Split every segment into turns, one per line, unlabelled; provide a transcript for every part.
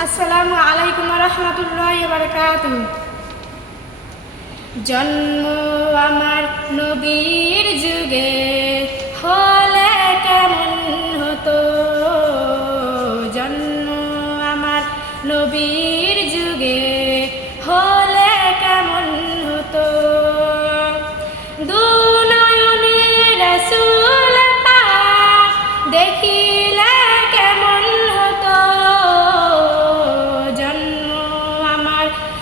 আসসালামু আলাইকুম রহমতুল্লাহ বারকাত জন্ম আমার নবীর যুগে হলে কেমন হতো? জন্ম আমার নবীর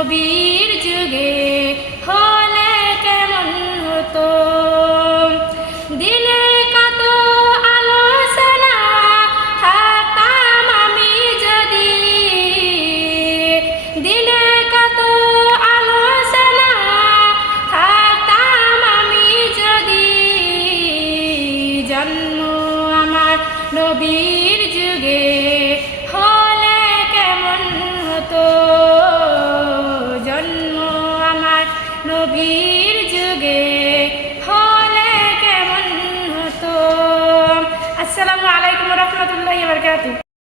নবীর যুগে হলে কেমন হতো? দিনে কত আলোচনা থাকতাম আমি যদি। দিনে কত আলোচনা থাকতাম আমি যদি। জন্ম আমার নবীর যুগে। নবীর যুগে হলে কেমন হতো? আসসালামু আলাইকুম রহমতুল্লাহ বারকাতুহ।